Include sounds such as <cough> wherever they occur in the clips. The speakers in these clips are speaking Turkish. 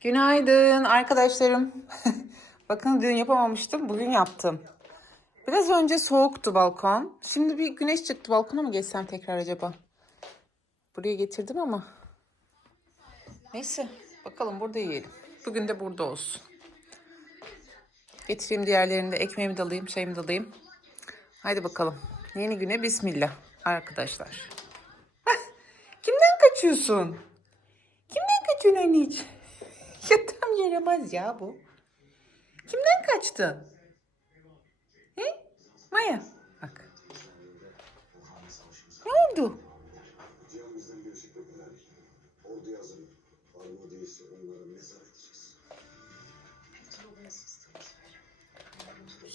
Günaydın arkadaşlarım. <laughs> Bakın dün yapamamıştım. Bugün yaptım. Biraz önce soğuktu balkon. Şimdi bir güneş çıktı. Balkona mı geçsem tekrar acaba? Buraya getirdim ama. Neyse. Bakalım burada yiyelim. Bugün de burada olsun. Getireyim diğerlerini de. Ekmeğimi de alayım. Çayımı da alayım. Haydi bakalım. Yeni güne bismillah arkadaşlar. <laughs> Kimden kaçıyorsun? Kimden kaçıyorsun anneciğim? <laughs> Ya tam yaramaz ya bu. Kimden kaçtın? He? Maya. Bak. Ne oldu?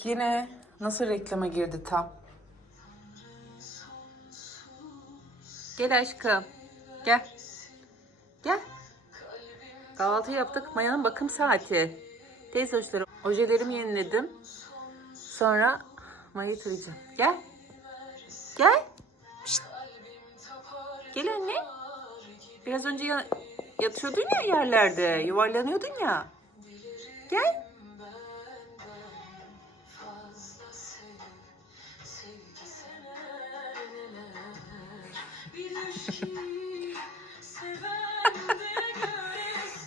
Yine nasıl reklama girdi tam? Gel aşkım. Gel. Kahvaltı yaptık. Maya'nın bakım saati. Teyze hoşlarım. Ojelerimi yeniledim. Sonra Maya'yı tarayacağım. Gel. Gel. Şşt. Gel anne. Biraz önce ya- yatıyordun ya yerlerde. Yuvarlanıyordun ya. Gel.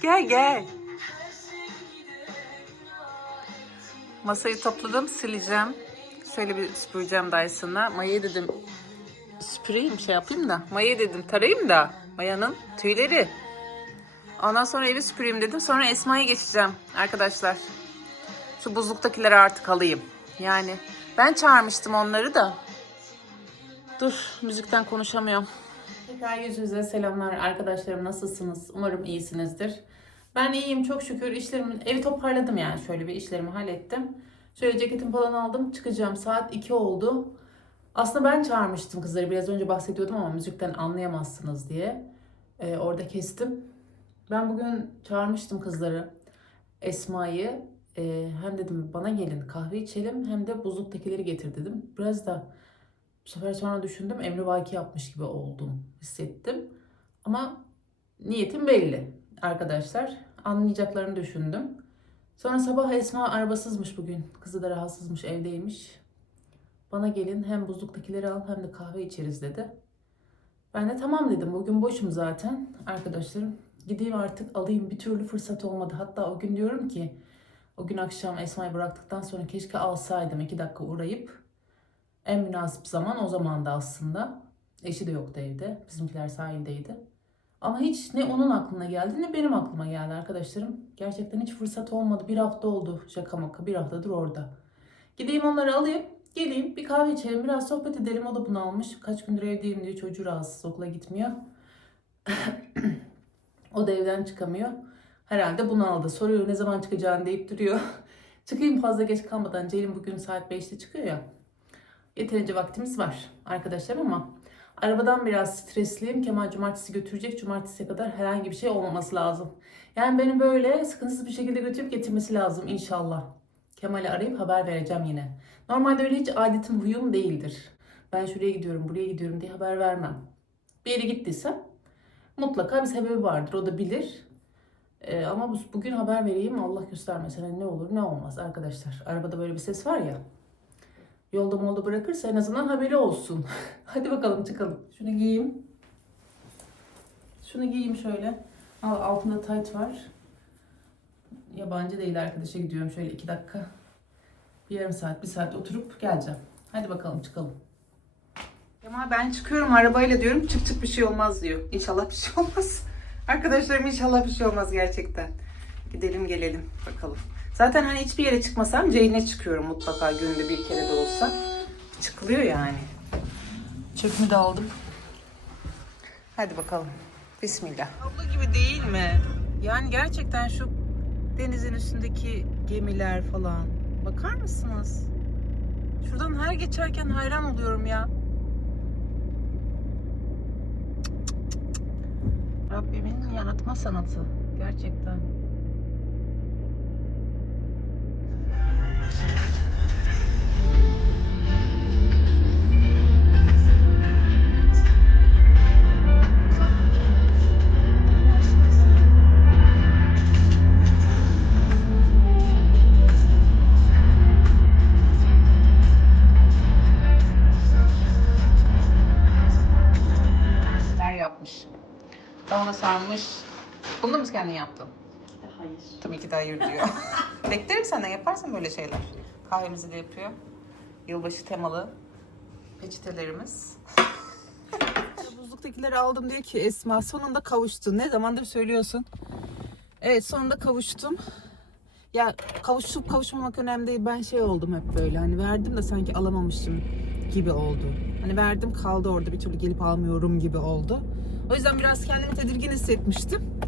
Gel gel. Masayı topladım sileceğim. Şöyle bir süpüreceğim Dyson'la. Maya'ya dedim süpüreyim şey yapayım da. Maya'ya dedim tarayayım da. Maya'nın tüyleri. Ondan sonra evi süpüreyim dedim. Sonra Esma'ya geçeceğim arkadaşlar. Şu buzluktakileri artık alayım. Yani ben çağırmıştım onları da. Dur müzikten konuşamıyorum. Tekrar yüz yüze selamlar arkadaşlarım nasılsınız? Umarım iyisinizdir. Ben iyiyim çok şükür işlerimi evi toparladım yani şöyle bir işlerimi hallettim. Şöyle ceketimi falan aldım çıkacağım saat 2 oldu. Aslında ben çağırmıştım kızları biraz önce bahsediyordum ama müzikten anlayamazsınız diye. Ee, orada kestim. Ben bugün çağırmıştım kızları Esma'yı. Ee, hem dedim bana gelin kahve içelim hem de buzluktakileri getir dedim. Biraz da bu sefer sonra düşündüm emrivaki yapmış gibi oldum hissettim. Ama niyetim belli arkadaşlar. Anlayacaklarını düşündüm. Sonra sabah Esma arabasızmış bugün. Kızı da rahatsızmış evdeymiş. Bana gelin hem buzluktakileri al hem de kahve içeriz dedi. Ben de tamam dedim. Bugün boşum zaten arkadaşlarım. Gideyim artık alayım. Bir türlü fırsat olmadı. Hatta o gün diyorum ki o gün akşam Esma'yı bıraktıktan sonra keşke alsaydım. iki dakika uğrayıp en münasip zaman o zamandı aslında. Eşi de yoktu evde. Bizimkiler sahildeydi. Ama hiç ne onun aklına geldi ne benim aklıma geldi arkadaşlarım. Gerçekten hiç fırsat olmadı. Bir hafta oldu şaka maka. Bir haftadır orada. Gideyim onları alayım. Geleyim bir kahve içelim. Biraz sohbet edelim. O da bunu almış. Kaç gündür evdeyim diyor. Çocuğu rahatsız okula gitmiyor. <coughs> o da evden çıkamıyor. Herhalde bunu aldı. Soruyor ne zaman çıkacağını deyip duruyor. <laughs> Çıkayım fazla geç kalmadan. Ceylin bugün saat 5'te çıkıyor ya. Yeterince vaktimiz var arkadaşlar ama arabadan biraz stresliyim. Kemal cumartesi götürecek. Cumartesiye kadar herhangi bir şey olmaması lazım. Yani beni böyle sıkıntısız bir şekilde götürüp getirmesi lazım inşallah. Kemal'i arayıp haber vereceğim yine. Normalde öyle hiç adetim huyum değildir. Ben şuraya gidiyorum, buraya gidiyorum diye haber vermem. Bir yere gittiysem mutlaka bir sebebi vardır. O da bilir. Ee, ama bu, bugün haber vereyim Allah göstermesin. Hani ne olur ne olmaz arkadaşlar. Arabada böyle bir ses var ya. Yolda molda bırakırsa en azından haberi olsun. <laughs> Hadi bakalım çıkalım. Şunu giyeyim. Şunu giyeyim şöyle. Al, altında tight var. Yabancı değil arkadaşa gidiyorum şöyle iki dakika. Bir yarım saat, bir saat oturup geleceğim. Hadi bakalım çıkalım. Ama ben çıkıyorum arabayla diyorum çık çık bir şey olmaz diyor. İnşallah bir şey olmaz. <laughs> Arkadaşlarım inşallah bir şey olmaz gerçekten. Gidelim gelelim bakalım. Zaten hani hiçbir yere çıkmasam Ceylin'e çıkıyorum mutlaka günde bir kere de olsa. Çıkılıyor yani. Çöpümü de aldım. Hadi bakalım. Bismillah. Abla gibi değil mi? Yani gerçekten şu denizin üstündeki gemiler falan. Bakar mısınız? Şuradan her geçerken hayran oluyorum ya. Rabbimin yaratma sanatı. Gerçekten. Mı kendin yaptın? Hayır. Tabii ki de hayır diyor. <laughs> Beklerim senden yaparsın böyle şeyler. Kahvemizi de yapıyor. Yılbaşı temalı peçetelerimiz. <laughs> Buzluktakileri aldım diyor ki Esma sonunda kavuştun. Ne zamandır söylüyorsun? Evet sonunda kavuştum. Ya kavuşup kavuşmamak önemli değil. Ben şey oldum hep böyle. Hani verdim de sanki alamamışım gibi oldu. Hani verdim kaldı orada bir türlü gelip almıyorum gibi oldu. O yüzden biraz kendimi tedirgin hissetmiştim.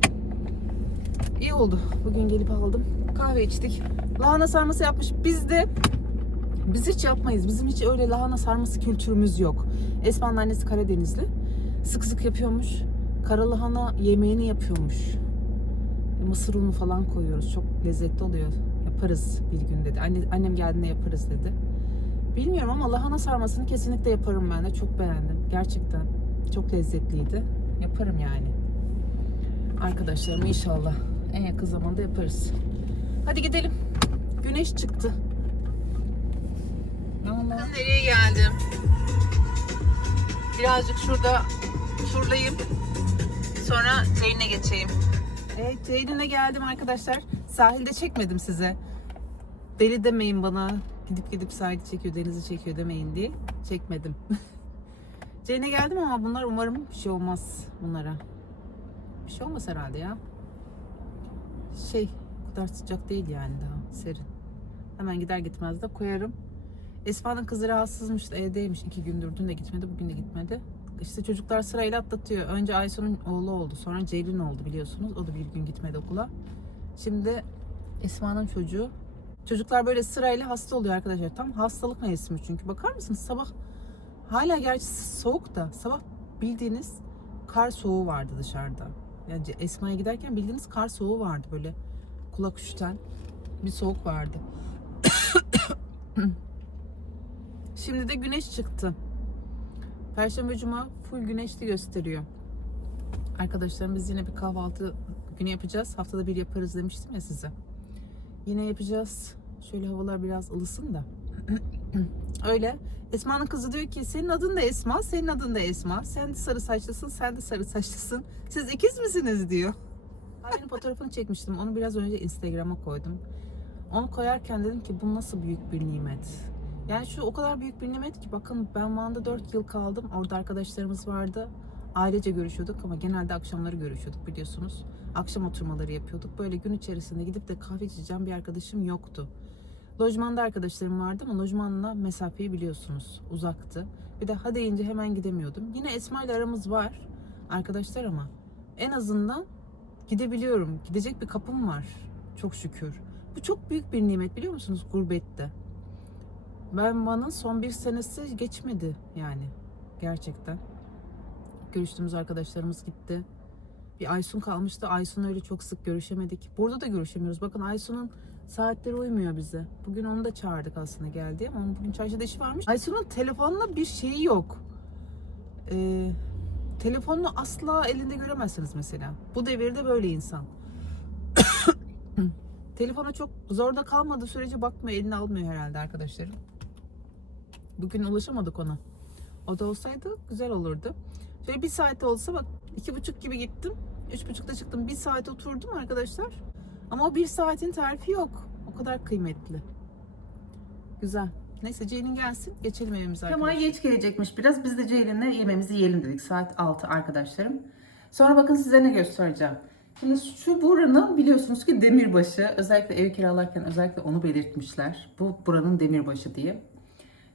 İyi oldu. Bugün gelip aldım. Kahve içtik. Lahana sarması yapmış. Biz de biz hiç yapmayız. Bizim hiç öyle lahana sarması kültürümüz yok. Esma'nın annesi Karadenizli. Sık sık yapıyormuş. Kara lahana yemeğini yapıyormuş. Mısır unu falan koyuyoruz. Çok lezzetli oluyor. Yaparız bir gün dedi. Anne, annem geldiğinde yaparız dedi. Bilmiyorum ama lahana sarmasını kesinlikle yaparım ben de. Çok beğendim. Gerçekten. Çok lezzetliydi. Yaparım yani. Arkadaşlarım inşallah en yakın zamanda yaparız. Hadi gidelim. Güneş çıktı. Allah. Nereye geldim? Birazcık şurada turlayayım. Sonra Ceylin'e geçeyim. Evet Ceylin'e geldim arkadaşlar. Sahilde çekmedim size. Deli demeyin bana. Gidip gidip sahilde çekiyor, denizi çekiyor demeyin diye. Çekmedim. <laughs> Ceylin'e geldim ama bunlar umarım bir şey olmaz bunlara. Bir şey olmaz herhalde ya. Şey, o kadar sıcak değil yani daha. Serin. Hemen gider gitmez de koyarım. Esma'nın kızı rahatsızmış da evdeymiş. iki gündür. Dün de gitmedi, bugün de gitmedi. İşte çocuklar sırayla atlatıyor. Önce Aysun'un oğlu oldu. Sonra Ceylin oldu biliyorsunuz. O da bir gün gitmedi okula. Şimdi Esma'nın çocuğu. Çocuklar böyle sırayla hasta oluyor arkadaşlar. Tam hastalık mevsimi çünkü. Bakar mısınız sabah hala gerçi soğuk da sabah bildiğiniz kar soğuğu vardı dışarıda. Yani Esma'ya giderken bildiğiniz kar soğuğu vardı böyle kulak üşüten bir soğuk vardı. <coughs> Şimdi de güneş çıktı. Perşembe cuma full güneşli gösteriyor. Arkadaşlarım biz yine bir kahvaltı günü yapacağız. Haftada bir yaparız demiştim ya size. Yine yapacağız. Şöyle havalar biraz ılısın da. <clears throat> Öyle. Esma'nın kızı diyor ki senin adın da Esma, senin adın da Esma. Sen de sarı saçlısın, sen de sarı saçlısın. Siz ikiz misiniz diyor. <laughs> Ailenin fotoğrafını çekmiştim. Onu biraz önce Instagram'a koydum. Onu koyarken dedim ki bu nasıl büyük bir nimet. Yani şu o kadar büyük bir nimet ki bakın ben Van'da 4 yıl kaldım. Orada arkadaşlarımız vardı. Ailece görüşüyorduk ama genelde akşamları görüşüyorduk biliyorsunuz. Akşam oturmaları yapıyorduk. Böyle gün içerisinde gidip de kahve içeceğim bir arkadaşım yoktu. Lojmanda arkadaşlarım vardı ama lojmanla mesafeyi biliyorsunuz. Uzaktı. Bir de ha deyince hemen gidemiyordum. Yine Esma ile aramız var arkadaşlar ama en azından gidebiliyorum. Gidecek bir kapım var. Çok şükür. Bu çok büyük bir nimet biliyor musunuz gurbette. Ben Van'ın son bir senesi geçmedi yani gerçekten. Görüştüğümüz arkadaşlarımız gitti. Bir Aysun kalmıştı. Aysun öyle çok sık görüşemedik. Burada da görüşemiyoruz. Bakın Aysun'un saatleri uymuyor bize. Bugün onu da çağırdık aslında geldi ama onun bugün çarşıda işi varmış. Aysun'un telefonla bir şeyi yok. Ee, telefonunu asla elinde göremezsiniz mesela. Bu devirde böyle insan. <coughs> Telefona çok zorda kalmadığı sürece bakmıyor, eline almıyor herhalde arkadaşlarım. Bugün ulaşamadık ona. O da olsaydı güzel olurdu. Şöyle bir saat olsa bak iki buçuk gibi gittim. Üç buçukta çıktım. Bir saat oturdum arkadaşlar. Ama o bir saatin tarifi yok. O kadar kıymetli. Güzel. Neyse Ceylin gelsin. Geçelim evimize. Kemal geç gelecekmiş biraz. Biz de Ceylin'le yemeğimizi yiyelim dedik. Saat 6 arkadaşlarım. Sonra bakın size ne göstereceğim. Şimdi şu buranın biliyorsunuz ki demirbaşı. Özellikle ev kiralarken özellikle onu belirtmişler. Bu buranın demirbaşı diye.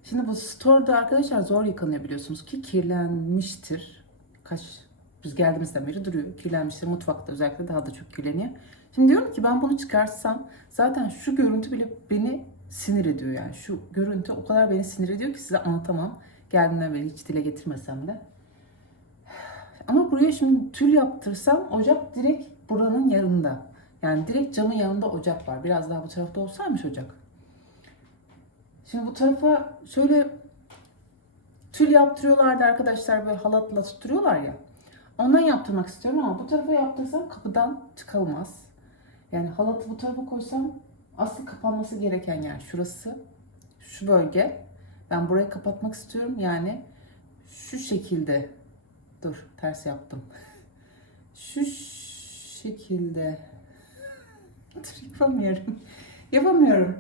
Şimdi bu store'da arkadaşlar zor yıkanıyor biliyorsunuz ki kirlenmiştir. Kaç biz geldiğimizden beri duruyor. Kirlenmiştir mutfakta özellikle daha da çok kirleniyor. Şimdi diyorum ki ben bunu çıkarsam zaten şu görüntü bile beni sinir ediyor yani. Şu görüntü o kadar beni sinir ediyor ki size anlatamam. Geldiğimden beri hiç dile getirmesem de. Ama buraya şimdi tül yaptırsam ocak direkt buranın yanında. Yani direkt camın yanında ocak var. Biraz daha bu tarafta olsaymış ocak. Şimdi bu tarafa şöyle tül yaptırıyorlardı arkadaşlar böyle halatla tutturuyorlar ya. Ondan yaptırmak istiyorum ama bu tarafa yaptırsam kapıdan çıkılmaz. Yani halatı bu tarafa koysam asıl kapanması gereken yer şurası. Şu bölge. Ben burayı kapatmak istiyorum. Yani şu şekilde. Dur ters yaptım. <laughs> Şu şekilde. <laughs> Dur yapamıyorum. Yapamıyorum.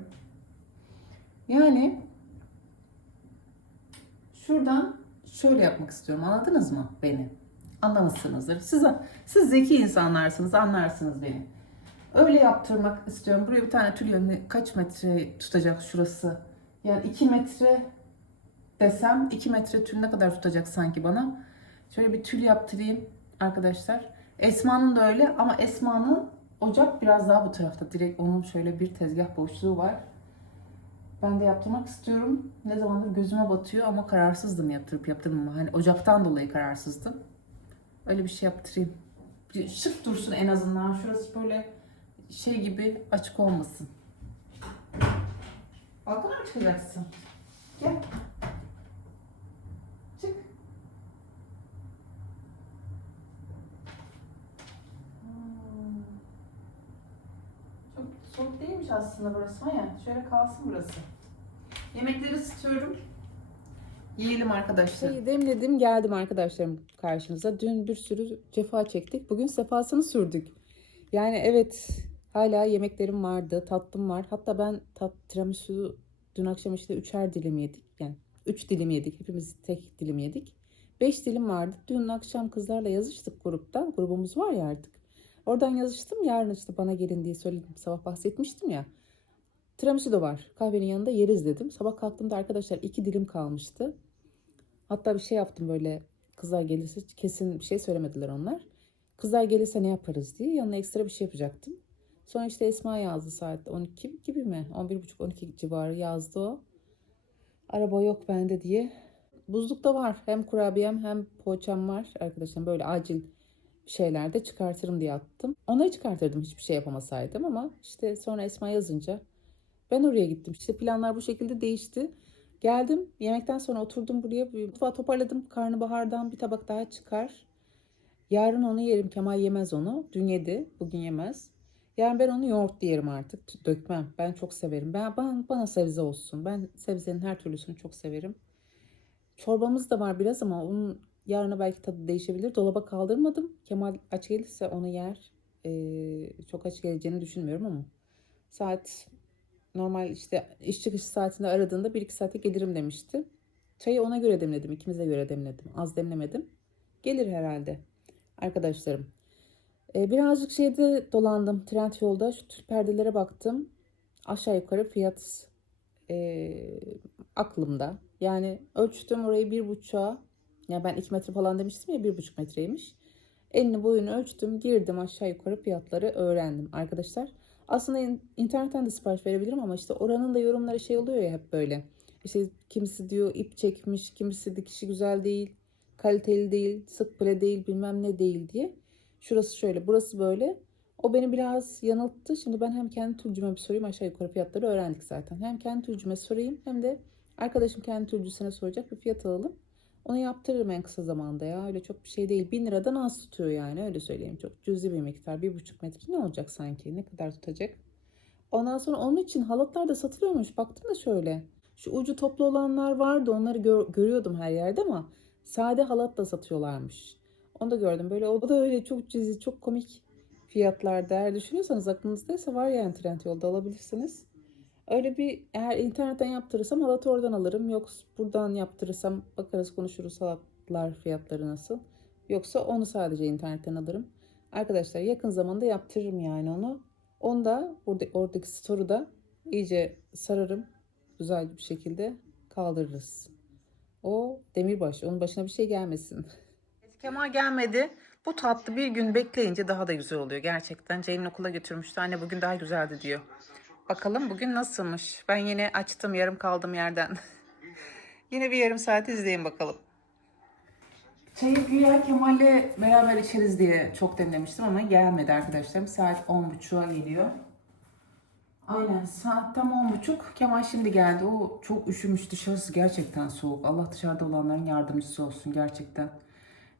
Yani şuradan şöyle yapmak istiyorum. Anladınız mı beni? Anlamışsınızdır. Siz, siz zeki insanlarsınız, anlarsınız beni. Öyle yaptırmak istiyorum. Buraya bir tane tül yönü kaç metre tutacak şurası? Yani 2 metre desem 2 metre tül ne kadar tutacak sanki bana? Şöyle bir tül yaptırayım arkadaşlar. Esma'nın da öyle ama Esma'nın ocak biraz daha bu tarafta. Direkt onun şöyle bir tezgah boşluğu var. Ben de yaptırmak istiyorum. Ne zamandır gözüme batıyor ama kararsızdım yaptırıp yaptırmama. Hani ocaktan dolayı kararsızdım. Öyle bir şey yaptırayım. Şık dursun en azından. Şurası böyle şey gibi açık olmasın. Balkona mı çıkacaksın? Gel. Çık. Hmm. Çok soğuk değilmiş aslında burası ama ya. Şöyle kalsın burası. Yemekleri ısıtıyorum. Yiyelim arkadaşlar. Şey, demledim geldim arkadaşlarım karşınıza. Dün bir sürü cefa çektik. Bugün sefasını sürdük. Yani evet hala yemeklerim vardı. Tatlım var. Hatta ben tat, tiramisu dün akşam işte üçer dilim yedik. Yani üç dilim yedik. Hepimiz tek dilim yedik. Beş dilim vardı. Dün akşam kızlarla yazıştık grupta. Grubumuz var ya artık. Oradan yazıştım. Yarın işte bana gelin diye söyledim. Sabah bahsetmiştim ya. Tiramisu da var. Kahvenin yanında yeriz dedim. Sabah kalktığımda arkadaşlar iki dilim kalmıştı. Hatta bir şey yaptım böyle kızlar gelirse kesin bir şey söylemediler onlar. Kızlar gelirse ne yaparız diye yanına ekstra bir şey yapacaktım. Sonra işte Esma yazdı saat 12 gibi mi? 11.30-12 civarı yazdı o. Araba yok bende diye. Buzlukta var. Hem kurabiyem hem poğaçam var arkadaşlar. Böyle acil şeylerde çıkartırım diye attım. Onları çıkartırdım hiçbir şey yapamasaydım ama işte sonra Esma yazınca ben oraya gittim. İşte planlar bu şekilde değişti. Geldim yemekten sonra oturdum buraya. Mutfağı toparladım. Karnabahardan bir tabak daha çıkar. Yarın onu yerim. Kemal yemez onu. Dün yedi. Bugün yemez. Yarın ben onu yoğurtlu yerim artık. Dökmem. Ben çok severim. Ben, bana, bana sebze olsun. Ben sebzenin her türlüsünü çok severim. Çorbamız da var biraz ama onun yarına belki tadı değişebilir. Dolaba kaldırmadım. Kemal aç gelirse onu yer. Ee, çok aç geleceğini düşünmüyorum ama. Saat normal işte iş çıkışı saatinde aradığında 1-2 saate gelirim demişti. Çayı ona göre demledim. ikimize göre demledim. Az demlemedim. Gelir herhalde. Arkadaşlarım. Ee, birazcık şeyde dolandım. Trend yolda. Şu tür perdelere baktım. Aşağı yukarı fiyat e, aklımda. Yani ölçtüm orayı bir buçuğa. Ya ben 2 metre falan demiştim ya bir buçuk metreymiş. Elini boyunu ölçtüm. Girdim aşağı yukarı fiyatları öğrendim arkadaşlar. Aslında in- internetten de sipariş verebilirim ama işte oranın da yorumları şey oluyor ya hep böyle. İşte kimisi diyor ip çekmiş, kimisi dikişi güzel değil, kaliteli değil, sık bile değil, bilmem ne değil diye. Şurası şöyle, burası böyle. O beni biraz yanılttı. Şimdi ben hem kendi tulcuma bir sorayım aşağı yukarı fiyatları öğrendik zaten. Hem kendi tulcuma sorayım hem de arkadaşım kendi tulcusuna soracak bir fiyat alalım. Onu yaptırırım en kısa zamanda ya. Öyle çok bir şey değil. Bin liradan az tutuyor yani öyle söyleyeyim. Çok cüzi bir miktar. Bir buçuk metre ne olacak sanki? Ne kadar tutacak? Ondan sonra onun için halatlar da satılıyormuş. Baktım da şöyle. Şu ucu toplu olanlar vardı. Onları gör- görüyordum her yerde ama sade halat da satıyorlarmış. Onu da gördüm. Böyle o da öyle çok cüzi, çok komik fiyatlarda. Eğer düşünüyorsanız aklınızdaysa var yani trend yolda alabilirsiniz. Öyle bir eğer internetten yaptırırsam halatı oradan alırım. Yok buradan yaptırırsam bakarız konuşuruz halatlar fiyatları nasıl. Yoksa onu sadece internetten alırım. Arkadaşlar yakın zamanda yaptırırım yani onu. Onu da burada, oradaki store'da iyice sararım. Güzel bir şekilde kaldırırız. O demirbaş. Onun başına bir şey gelmesin. Kemal gelmedi. Bu tatlı bir gün bekleyince daha da güzel oluyor gerçekten. Ceylin okula götürmüştü. Anne bugün daha güzeldi diyor. Bakalım bugün nasılmış. Ben yine açtım yarım kaldım yerden. <laughs> yine bir yarım saat izleyin bakalım. Çayı güya Kemal'le beraber içeriz diye çok demlemiştim ama gelmedi arkadaşlarım. Saat 10.30'a geliyor. Aynen saat tam 10.30. Kemal şimdi geldi. O çok üşümüş dışarısı gerçekten soğuk. Allah dışarıda olanların yardımcısı olsun gerçekten.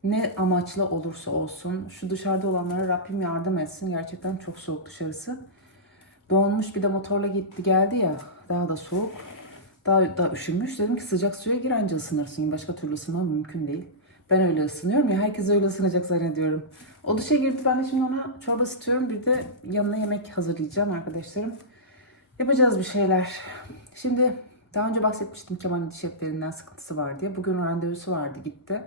Ne amaçla olursa olsun şu dışarıda olanlara Rabbim yardım etsin. Gerçekten çok soğuk dışarısı. Donmuş bir de motorla gitti geldi ya daha da soğuk. Daha da üşümüş. Dedim ki sıcak suya gir anca ısınırsın. Başka türlü ısınma mümkün değil. Ben öyle ısınıyorum ya herkes öyle ısınacak zannediyorum. O duşa girdi ben de şimdi ona çorba ısıtıyorum. Bir de yanına yemek hazırlayacağım arkadaşlarım. Yapacağız bir şeyler. Şimdi daha önce bahsetmiştim Kemal'in diş etlerinden sıkıntısı var diye. Bugün randevusu vardı gitti.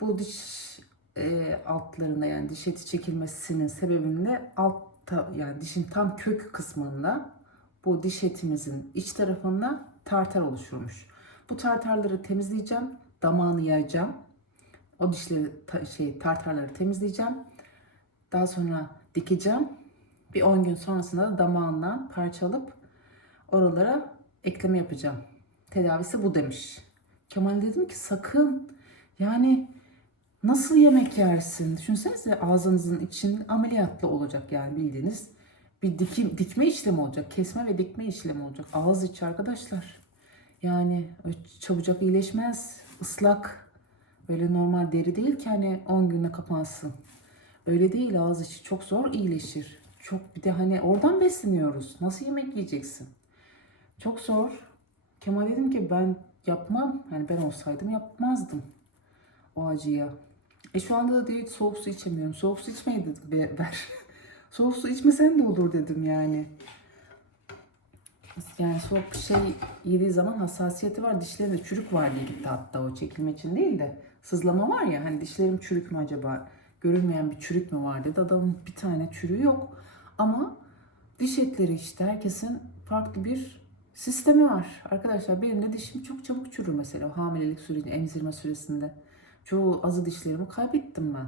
Bu diş e, altlarında yani diş eti çekilmesinin sebebinde altta yani dişin tam kök kısmında bu diş etimizin iç tarafında tartar oluşurmuş. Bu tartarları temizleyeceğim. Damağını yayacağım. O dişleri ta- şey tartarları temizleyeceğim. Daha sonra dikeceğim. Bir 10 gün sonrasında da damağından parça alıp oralara ekleme yapacağım. Tedavisi bu demiş. Kemal dedim ki sakın yani nasıl yemek yersin? Düşünsenize ağzınızın için ameliyatlı olacak yani bildiğiniz bir dikim, dikme işlemi olacak. Kesme ve dikme işlemi olacak. Ağız içi arkadaşlar. Yani çabucak iyileşmez. Islak. Böyle normal deri değil ki hani 10 günde kapansın. Öyle değil ağız içi çok zor iyileşir. Çok bir de hani oradan besleniyoruz. Nasıl yemek yiyeceksin? Çok zor. Kemal dedim ki ben yapmam. Yani ben olsaydım yapmazdım o acıya. E şu anda da diyor ki soğuk su içemiyorum. Soğuk su içmeyi dedim be- ver. <laughs> soğuk su içmesen de olur dedim yani. Yani soğuk bir şey yediği zaman hassasiyeti var. Dişlerinde çürük var diye gitti hatta o çekilme için değil de. Sızlama var ya hani dişlerim çürük mü acaba? Görünmeyen bir çürük mü var dedi. Adamın bir tane çürüğü yok. Ama diş etleri işte herkesin farklı bir sistemi var. Arkadaşlar benim de dişim çok çabuk çürür mesela hamilelik sürecinde, emzirme süresinde. Çoğu azı dişlerimi kaybettim ben.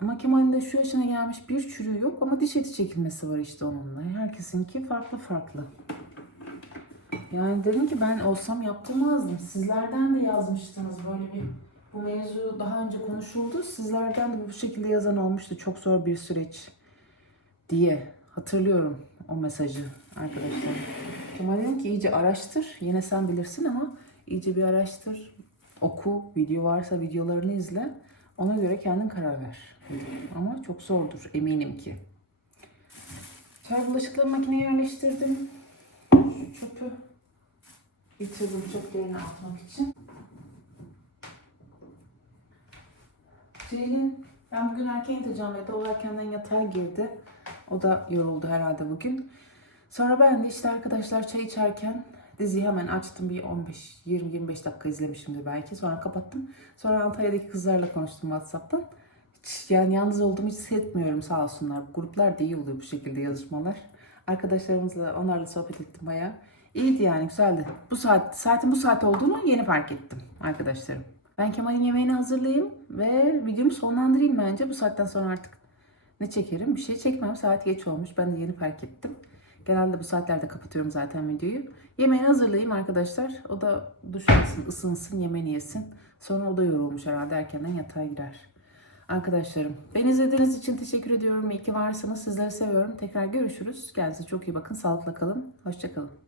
Ama Kemal'in de şu yaşına gelmiş bir çürüğü yok ama diş eti çekilmesi var işte onunla. Herkesinki farklı farklı. Yani dedim ki ben olsam yaptırmazdım. Sizlerden de yazmıştınız böyle bir bu mevzu daha önce konuşuldu. Sizlerden de bu şekilde yazan olmuştu. Çok zor bir süreç diye hatırlıyorum o mesajı arkadaşlar. Kemal dedim ki iyice araştır. Yine sen bilirsin ama iyice bir araştır. Oku, video varsa videolarını izle. Ona göre kendin karar ver. Ama çok zordur eminim ki. Çay bulaşıkları makineye yerleştirdim. Şu çöpü getirdim çöp yerine atmak için. Ceylin, ben bugün erken yatacağım dedi. O erkenden yatağa girdi. O da yoruldu herhalde bugün. Sonra ben de işte arkadaşlar çay içerken diziyi hemen açtım. Bir 15, 20-25 dakika izlemişimdir belki. Sonra kapattım. Sonra Antalya'daki kızlarla konuştum WhatsApp'tan. Hiç, yani yalnız olduğumu hissetmiyorum sağ olsunlar. Gruplar da iyi oluyor bu şekilde yazışmalar. Arkadaşlarımızla onlarla sohbet ettim bayağı. İyiydi yani güzeldi. Bu saat, saatin bu saat olduğunu yeni fark ettim arkadaşlarım. Ben Kemal'in yemeğini hazırlayayım ve videomu sonlandırayım bence. Bu saatten sonra artık ne çekerim? Bir şey çekmem. Saat geç olmuş. Ben de yeni fark ettim. Genelde bu saatlerde kapatıyorum zaten videoyu. Yemeğini hazırlayayım arkadaşlar. O da duş alsın, ısınsın, yemeğini yesin. Sonra o da yorulmuş herhalde. Erkenden yatağa girer. Arkadaşlarım, beni izlediğiniz için teşekkür ediyorum. İyi ki varsınız. Sizleri seviyorum. Tekrar görüşürüz. Kendinize çok iyi bakın. Sağlıkla kalın. Hoşçakalın.